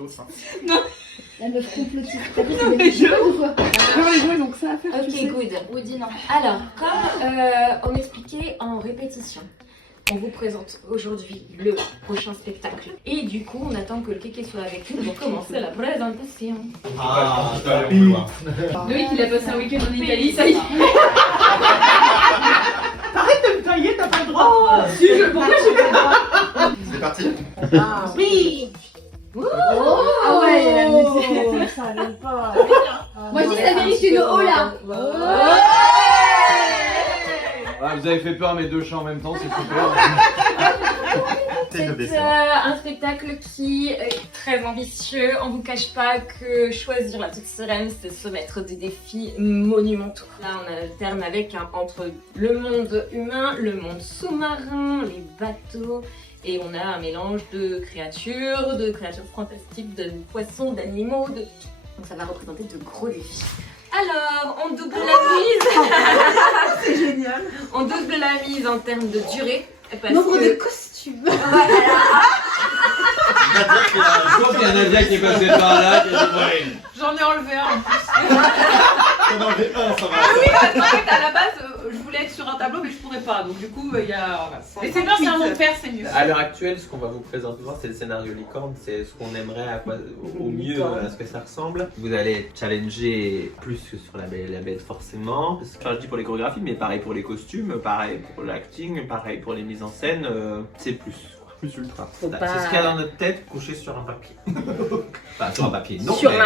l'autre. Hein. La meuf complotiste. T'as vu, c'est des jeux ou quoi? Non, les gens ils ont que ça à faire. Ok, good. Oui, dis non. Alors, comme on expliquait en répétition, on vous présente aujourd'hui le prochain spectacle. Et du coup, on attend que le kéké soit avec nous pour commencer la présentation. Ah, je peux aller plus loin. Loïc, il a passé un week-end en Italie, ça y est. Arrête de me tailler, t'as pas le droit. Si, pourquoi j'ai pas le droit? C'est parti. Ah Oui. Ah ouais, il y a la musique. Ça n'aime pas. Moi, je dis ça mérite une haut là. Ah, vous avez fait peur mes deux chats en même temps, c'est super. C'est de baisser. Un spectacle qui est très ambitieux. On vous cache pas que choisir la petite sirène, c'est se mettre des défis monumentaux. Là, on alterne avec entre le monde humain, le monde sous-marin, les bateaux. Et on a un mélange de créatures fantastiques, de poissons, d'animaux, de... Donc ça va représenter de gros défis. Alors, on double la mise. C'est génial. On double la mise en termes de durée. Parce Nombre que... de costumes. Je pense qu'il y a Nadia qui est passée par là, qui a dit ouais. J'en ai enlevé un en plus. On en avait un, ça va. Ah oui, en fait, à la base, je voulais être sur un tableau, mais je pourrais pas. Donc, du coup, il y a. Mais c'est bien, c'est un nom de père, c'est mieux. À l'heure actuelle, ce qu'on va vous présenter, c'est le scénario licorne, c'est ce qu'on aimerait au mieux à ce que ça ressemble. Vous allez être challengé plus que sur la bête forcément. Enfin, je dis pour les chorégraphies, mais pareil pour les costumes, pareil pour l'acting, pareil pour les mises en scène, c'est plus. Plus ultra. Faut C'est pas- ce qu'il y a dans notre tête couché sur un papier. Enfin, sur un papier, non. Sur mais-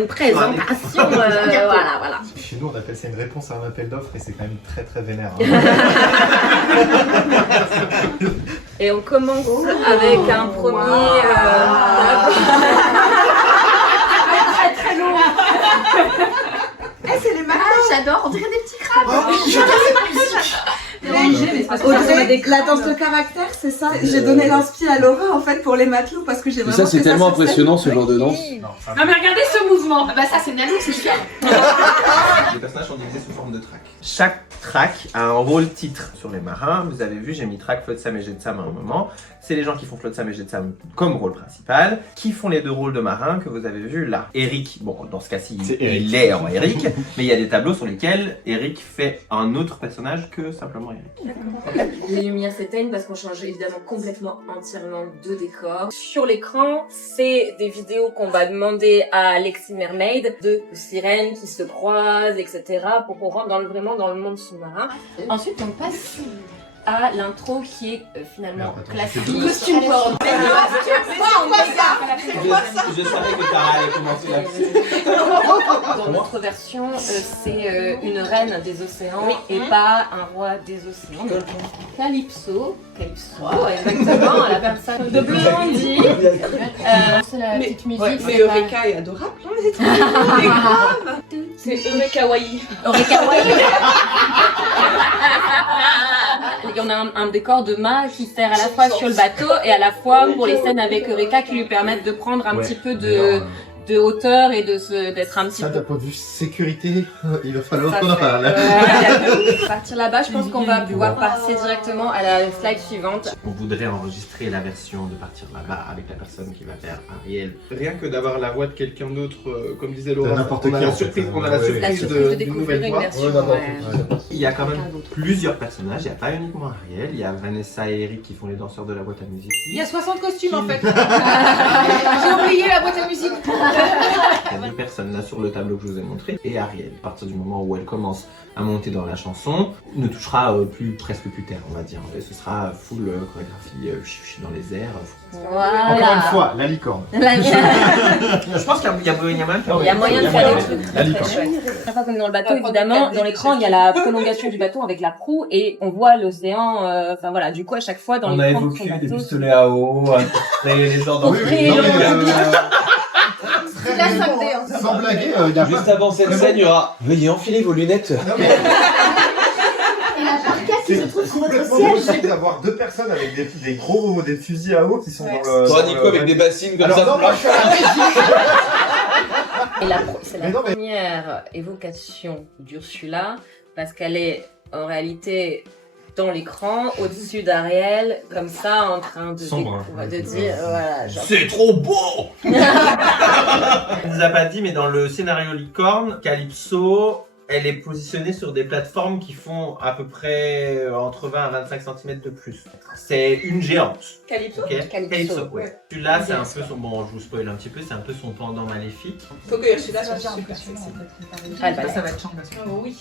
une présentation, voilà. Chez nous, on appelle ça une réponse à un appel d'offres et c'est quand même très très vénère. Et on commence avec un premier... Très très long. Eh, c'est les Ah, j'adore, on dirait des petits crabes. Audrey, la danse de caractère, c'est ça. J'ai donné l'inspi à Laura en fait pour les matelots parce que j'ai Et vraiment. ça, c'est fait tellement sur scène. impressionnant ce genre de danse. Non, ça Non, mais regardez ce mouvement. Bah, ça, c'est Nano, c'est sûr. Les personnages sont divisés sous forme de track. Chaque track a un rôle titre sur les marins. Vous avez vu, j'ai mis track Flotsam et Jetsam à un moment. C'est les gens qui font Flotsam et Jetsam comme rôle principal, qui font les deux rôles de marins que vous avez vu là. Eric, bon, dans ce cas-ci, C'est Eric. il est en Eric, mais il y a des tableaux sur lesquels Eric fait un autre personnage que simplement Eric. Les lumières s'éteignent parce qu'on change évidemment complètement, entièrement de décor. Sur l'écran, c'est des vidéos qu'on va demander à Alexis Mermaid, de sirènes qui se croisent, etc. pour qu'on rentre vraiment dans le monde sous-marin. Ensuite, on passe à l'intro qui est finalement Attends, classique. c'est deux. Costume porn. Je savais que Tara allait commencer là-dessus. Dans notre version, c'est une reine des océans et pas un roi des océans. Donc, Calypso, exactement, la personne de Blondie. C'est la petite musique. Mais Eureka est adorable. C'est Eureka Waii. Et on a un décor de mât qui sert à la fois sur le bateau et à la fois pour les scènes avec Eureka qui lui permettent de prendre un petit peu de hauteur et d'être un petit Ça, peu... d'un point de vue sécurité, il va falloir Ça, qu'on en c'est- parle. À partir là-bas, je pense qu'on va pouvoir passer directement à la slide suivante. On voudrait enregistrer la version de partir là-bas avec la personne qui va faire Ariel. Rien que d'avoir la voix de quelqu'un d'autre, comme disait Laura, N'importe on a qui, la en fait. surprise, on a la Ouais, surprise, La surprise de d'une découvrir nouvelle une voix. version. Il y a quand même plusieurs personnages, il n'y a pas uniquement Ariel, il y a Vanessa et Eric qui font les danseurs de la boîte à musique. Il y a 60 costumes en fait. J'ai oublié la boîte à musique. Il y a deux personnes là sur le tableau que je vous ai montré et Ariel. À partir du moment où elle commence à monter dans la chanson, ne touchera presque plus terre, on va dire. Et ce sera full chorégraphie dans les airs. Encore une fois, la licorne. Je pense qu'il y a moyen de faire. Il y a moyen de faire des trucs La très licorne. chouettes. Chaque fois comme dans le bateau, évidemment, dans l'écran, il y a la prolongation du bateau avec la proue et on voit l'océan. Enfin voilà, du coup, à chaque fois dans On a l'écran de son évoqué des bateau. pistolets à eau, les gens dans Pour créer non, le- mais, C'est la 5D, hein. sans blaguer, il n'y a Juste pas... avant cette scène, il y aura veuillez enfiler vos lunettes. Non, mais Et la barcasse qui se c'est trouve sur votre complètement siège. possible d'avoir deux personnes avec des fusils à eau qui sont Ouais. dans le... Toi, Nico, avec des bassines comme Alors ça. non, moi je suis à la régie. Et c'est la Mais non, mais- première évocation d'Ursula parce qu'elle est en réalité dans l'écran, au-dessus d'Ariel, comme ça, en train de, Sombre. de dire, voilà, genre. C'est trop beau. On nous a pas dit, mais dans le scénario Licorne, Calypso, elle est positionnée sur des plateformes qui font à peu près entre 20 à 25 cm de plus. C'est une géante. Calypso. Ok. Calypso. Ouais. Celui-là, c'est un peu son. Bon, je vous spoil un petit peu, c'est un peu son pendant maléfique. Faut que Ursula soit super sexy. Ah, bah, Ça va être chiant, oh, oui.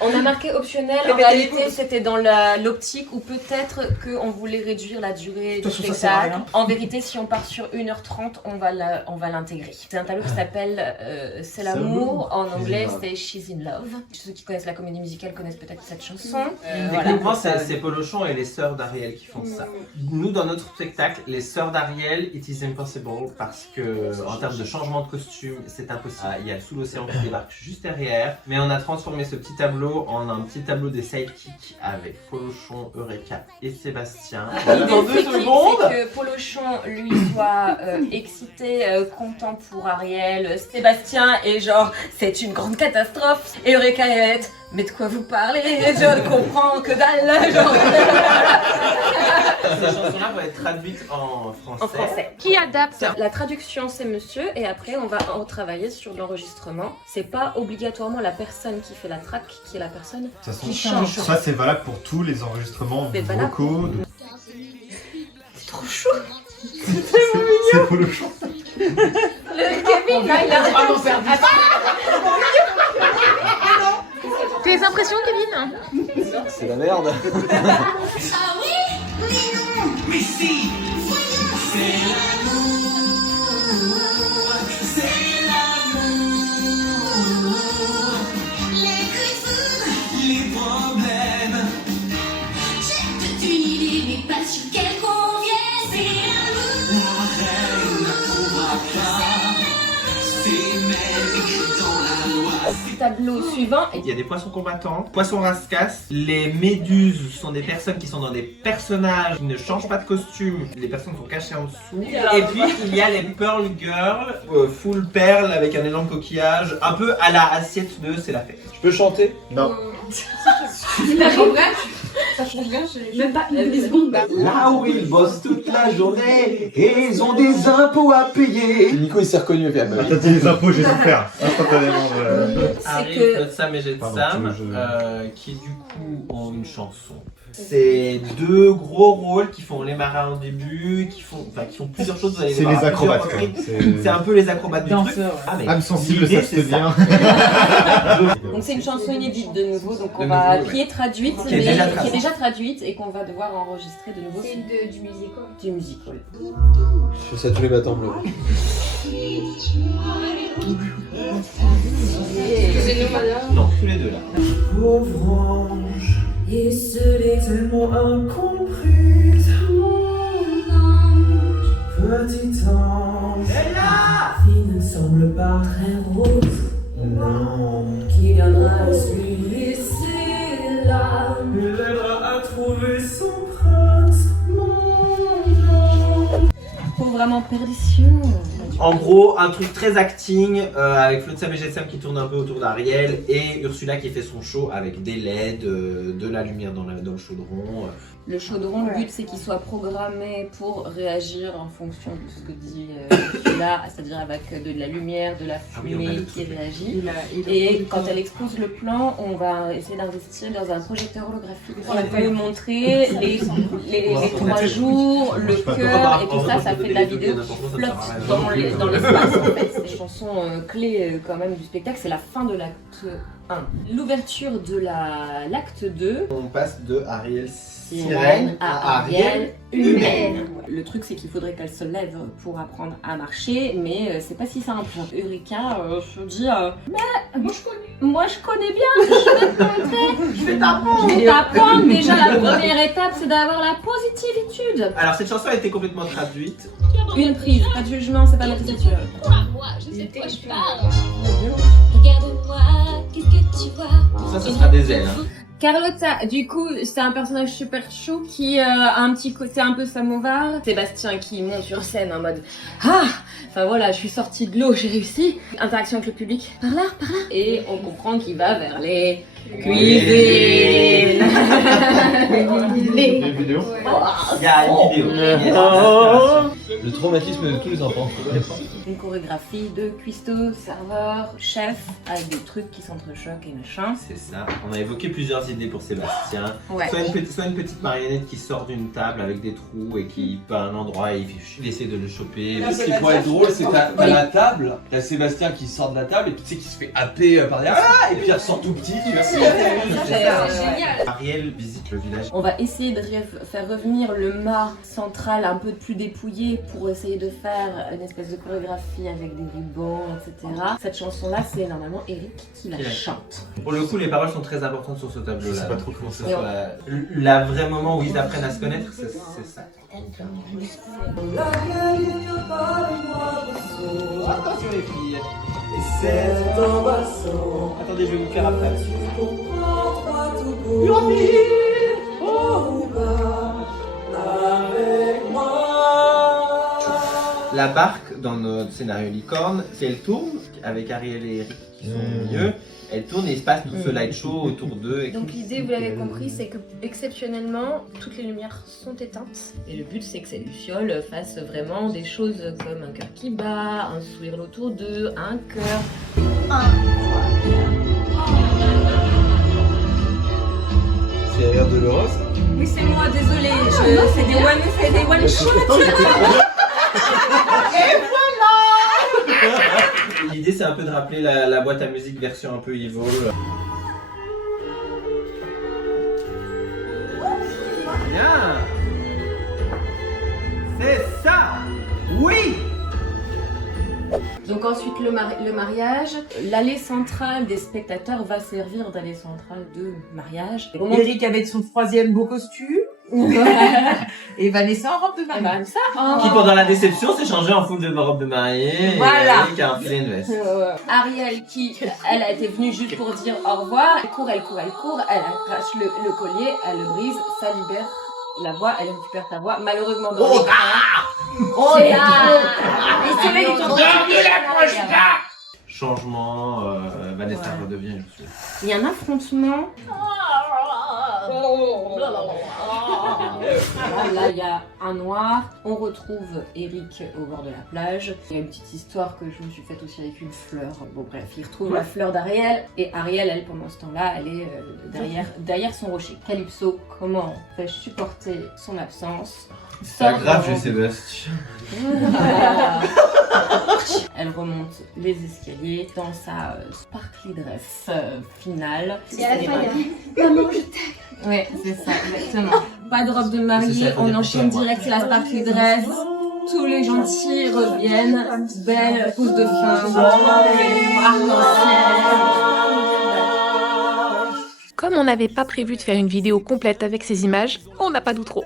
on a marqué optionnel, en Répétez les réalité mots. c'était dans l'optique où peut-être qu'on voulait réduire la durée du Toute façon, ça sert à spectacle. rien. En vérité, si on part sur 1h30, on va l'intégrer. C'est un tableau qui s'appelle C'est l'amour, en anglais c'est She's in Love. Ceux qui connaissent la comédie musicale connaissent peut-être cette chanson. Voilà. Techniquement, c'est Polochon et les sœurs d'Ariel qui font ça. Nous, dans notre spectacle, les sœurs d'Ariel, it is impossible parce que, en termes de changement de costume, c'est impossible. Il y a Sous l'océan qui débarque juste derrière, mais on a transformé ce petit tableau en un petit tableau des sidekicks avec Polochon, Eureka et Sébastien. L'idée, c'est que Polochon, lui, soit excité, content pour Ariel. Sébastien est genre, c'est une grande catastrophe. Et Eureka est, mais de quoi vous parlez? Je ne comprends que dalle. Genre. Ces chansons-là vont être traduites en français. En français. Qui adapte? La traduction, c'est monsieur, et après, on va travailler sur l'enregistrement. C'est pas obligatoirement la personne qui fait la track qui est la personne qui change. Ça, c'est valable pour tous les enregistrements C'est valable. vocaux. C'est trop chaud. C'est pour le chant. Kevin, là, il a vraiment perdu. Tes impressions, Kevin? C'est la merde. Tableau suivant. Il y a des poissons combattants, poissons rascasses. Les méduses sont des personnes qui sont dans des personnages qui ne changent pas de costume. Les personnes sont cachées en dessous. Et puis il y a les Pearl Girls, full perles avec un énorme coquillage, un peu à la assiette de C'est la fête. Je peux chanter? Non. Ça change rien, même pas une seconde. Là où ils bossent toute la journée et ils ont des impôts à payer. Nico il s'est reconnu, il Ah, t'as dit les impôts, j'ai souffert. Instantanément. Arrive que- notre Sam et Jet Pardon, Sam, je- qui du coup ont une chanson. C'est deux gros rôles qui font les marins au début, qui font plusieurs choses. Vous allez C'est voir les à plusieurs acrobates, quand même. reprises. C'est un peu les acrobates du truc. Ah, mais Âme sensible, l'idée, ça se c'est vient. Donc c'est une chanson inédite de nouveau, donc on De va nouveau, qui est traduite, Qui est mais déjà qui est traduite. déjà traduite et qu'on va devoir enregistrer de nouveau C'est du musical. du musical. Je fais ça tous les matins bleu. Excusez-nous, madame. non, tous les deux là. Pauvre ange, et tellement incomprise, mon ange, petit ange, vie ne semble pas très rose, non, qui viendra essuyer ses larmes, et l'aidera à trouver son prince, mon ange. Pour vraiment perdition. En gros, un truc très acting avec Flo de Sam et Jet Sam qui tourne un peu autour d'Ariel et Ursula qui fait son show avec des LED, de la lumière dans le chaudron. Le chaudron, le but c'est qu'il soit programmé pour réagir en fonction de ce que dit Ursula, c'est-à-dire avec de la lumière, de la oui, on a fumée le qui truc. réagit. Et quand elle expose le plan, on va essayer d'investir dans un projecteur holographique pour lui montrer les 3 jours, le cœur et tout ça, ça fait de la vidéo qui flotte dans l'espace en fait. C'est des chansons clés quand même du spectacle, c'est la fin de l'acte 1. L'ouverture de l'acte 2. On passe de Ariel Sirène à Ariel humaine. Le truc c'est qu'il faudrait qu'elle se lève pour apprendre à marcher, mais c'est pas si simple. Eureka se dit mais moi je connais bien, je vais te montrer, je vais t'apprendre. Déjà la première étape c'est d'avoir la positivitude. Alors cette chanson a été complètement traduite. Une prise, pas de jugement, c'est pas notre écriture. Moi, je sais de quoi je parle. Regarde-moi, qu'est-ce que tu vois? Ça sera des ailes. Hein. Carlotta, du coup, c'est un personnage super chou qui a un petit côté un peu samovar. Sébastien qui monte sur scène en mode ah, enfin voilà, je suis sortie de l'eau, j'ai réussi. Interaction avec le public, par là. Et on comprend qu'il va vers les cuisines. Les vidéos. Il y a une vidéo. Le traumatisme de tous les enfants. Une chorégraphie de cuistot, serveur, chef, avec des trucs qui s'entrechoquent et machin. C'est ça. On a évoqué plusieurs idées pour Sébastien. Ouais. Soit une petite marionnette qui sort d'une table avec des trous et qui va à un endroit et il essaie de le choper. Ce qui pourrait être drôle, c'est que t'as la table, t'as Sébastien qui sort de la table et puis tu sais qui se fait happer par derrière, et puis il ressort tout petit, tu vois. C'est génial. Ariel visite le village. On va essayer de faire revenir le mât central un peu plus dépouillé pour essayer de faire une espèce de chorégraphie avec des rubans, etc. Cette chanson-là, c'est normalement Eric qui la chante. Pour le coup, les paroles sont très importantes sur ce tableau-là. Je sais pas trop comment ça C'est la vraie moment où ils apprennent à se connaître, c'est ça. Attention les filles. Attendez, je vais vous faire après. La barque dans notre scénario licorne, si elle tourne, avec Ariel et Eric qui sont au milieu, elle tourne et il se passe tout ce light show autour d'eux. Donc l'idée, vous l'avez compris, c'est que exceptionnellement, toutes les lumières sont éteintes. Et le but, c'est que ces lucioles fassent vraiment des choses comme un cœur qui bat, un sourire autour d'eux, un cœur. C'est l'air de Laura, ça. Oui, c'est moi, désolée. C'est des one shots. L'idée c'est un peu de rappeler la boîte à musique version un peu evil. Bien. C'est ça. Oui. Donc ensuite le mariage, l'allée centrale des spectateurs va servir d'allée centrale de mariage. Eric avec son 3e beau costume. Et Vanessa en robe de mariée. Qui pendant la déception s'est changée en full de robe de mariée. Voilà. Et Eric a enfilé une veste. Ariel qui, elle a été venue juste pour dire au revoir. Elle court, elle arrache le collier, elle le brise, ça libère la voix, elle récupère ta voix. Malheureusement dans l'écran. Oh là! Et c'est là qu'ils t'ont Changement, Vanessa redevient. Il y a un affrontement. Là, il y a un noir. On retrouve Eric au bord de la plage. Il y a une petite histoire que je me suis faite aussi avec une fleur. Bon, bref, il retrouve la fleur d'Ariel. Et Ariel, elle, pendant ce temps-là, elle est derrière son rocher. Calypso, comment fais-je supporter son absence? C'est pas grave, j'ai Sébastien. Elle remonte les escaliers dans sa sparkly dress finale. Et à la fin, il y a maman, je t'aime. Ouais, c'est ça, exactement. Pas de robe de mariée, on enchaîne direct, c'est la sparkly dress. Tous les gentils reviennent. Belle pose de fin. Arc-en-ciel. Comme on n'avait pas prévu de faire une vidéo complète avec ces images, on n'a pas d'outro.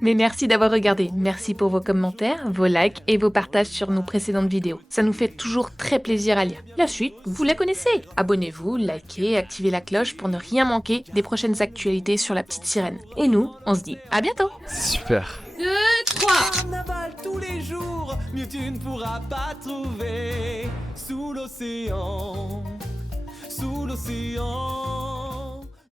Mais merci d'avoir regardé, merci pour vos commentaires, vos likes et vos partages sur nos précédentes vidéos. Ça nous fait toujours très plaisir à lire. La suite, vous la connaissez. Abonnez-vous, likez, activez la cloche pour ne rien manquer des prochaines actualités sur la petite sirène. Et nous, on se dit à bientôt. Super. 2, 3. Carnaval tous les jours, mieux tu ne pourras pas trouver sous l'océan. Sous l'océan.